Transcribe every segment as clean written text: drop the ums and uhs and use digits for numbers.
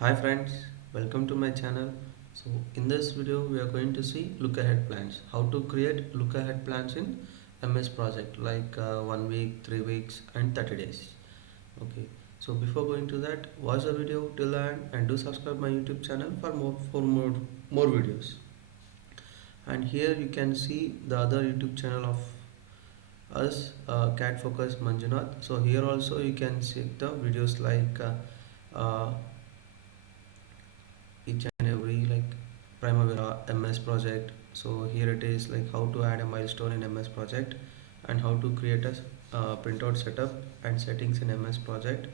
Hi friends, welcome to my channel. So in this video we are going to see look ahead plans. How to create look ahead plans in MS project like 1 week, 3 weeks and 30 days. Okay. So before going to that, watch the video till the end and do subscribe my YouTube channel for more videos. And here you can see the other YouTube channel of us, Cat Focus Manjunath. So here also you can see the videos like each and every like Primavera MS project. So here it is like how to add a milestone in MS project and how to create a printout setup and settings in MS project.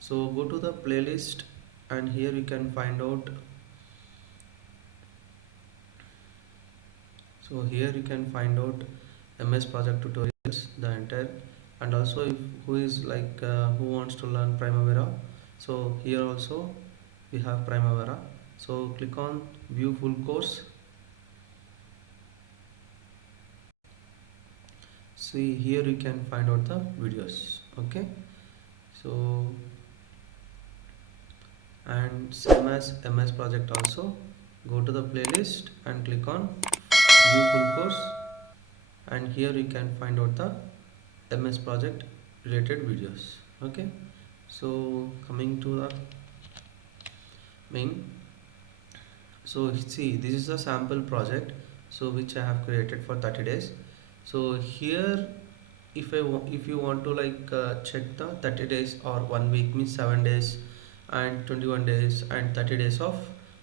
So go to the playlist and here you can find out. So here you can find out MS project tutorials, the entire, and also if who is like who wants to learn Primavera. So here also we have Primavera. So click on view full course. See here you can find out the videos. Okay. So and same as MS project also, go to the playlist and click on view full course, and here you can find out the MS project related videos. Okay. So coming to the main, so see this is a sample project so which I have created for 30 days. So here if you want to like check the 30 days or 1 week means 7 days and 21 days and 30 days of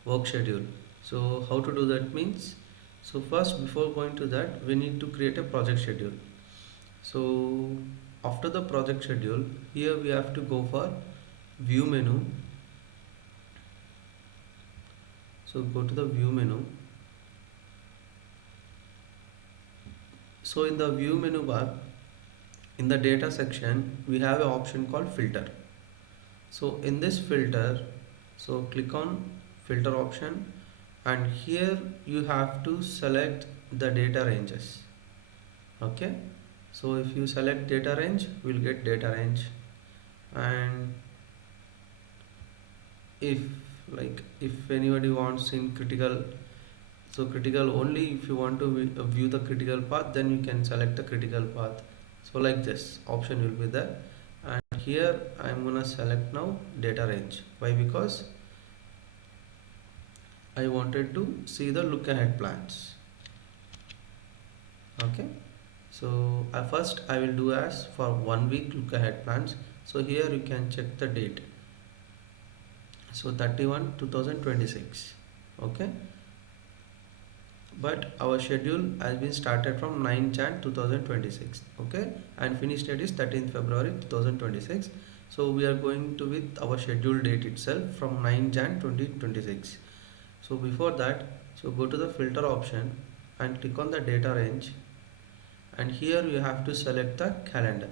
work schedule. So how to do that means, so first before going to that we need to create a project schedule. So after the project schedule, here we have to go for view menu. So go to the view menu. So in the view menu bar, in the data section, we have an option called filter. So in this filter, so click on filter option, and here you have to select the data ranges. Okay. So if you select data range, we'll get data range. And if if anybody wants in critical, so critical only, if you want to view the critical path, then you can select the critical path. So like this option will be there, and here I'm gonna select now data range. Why? Because I wanted to see the look ahead plans. Okay. So first I will do as for 1 week look ahead plans. So here you can check the date. So 31 2026. Okay. But our schedule has been started from 9 Jan 2026. Okay, and finish date is 13th February 2026. So we are going to with our schedule date itself from 9 Jan 2026. So before that, so go to the filter option and click on the data range, and here you have to select the calendar.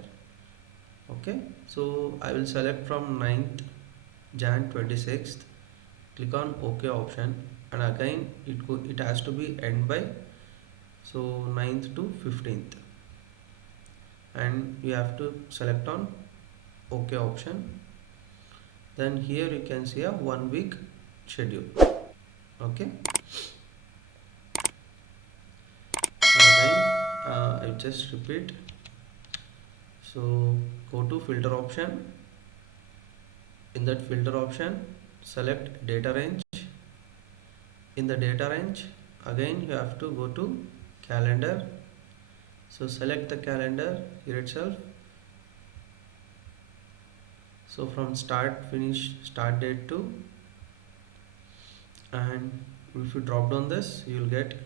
Okay, so I will select from 9th Jan 26th. Click on OK option, and again it has to be end by, so 9th to 15th, and you have to select on OK option. Then here you can see a 1 week schedule. Okay. Again I just repeat. So go to filter option. In that filter option, select data range. In the data range, again you have to go to calendar. So select the calendar here itself. So from start finish start date to, and if you drop down this you will get,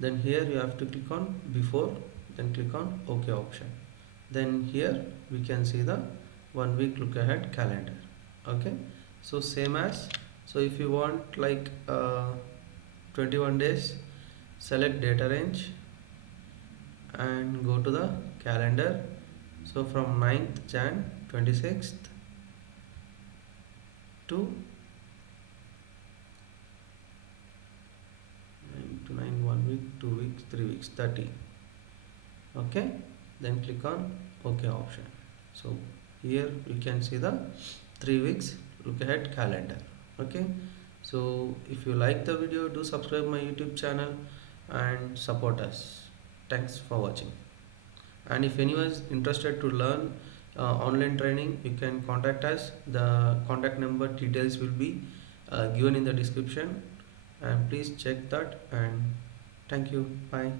then here you have to click on before, then click on OK option. Then here we can see the 1 week look ahead calendar. Okay. So same as, so if you want like 21 days, select data range and go to the calendar. So from 9th Jan 26th to 9 to 9, 1 week, 2 weeks, 3 weeks, 30. Okay. Then click on OK option. So here you can see the 3 weeks look ahead calendar. Okay, so if you like the video, do subscribe my YouTube channel and support us. Thanks for watching. And if anyone is interested to learn online training, you can contact us. The contact number details will be given in the description, and please check that. And thank you. Bye.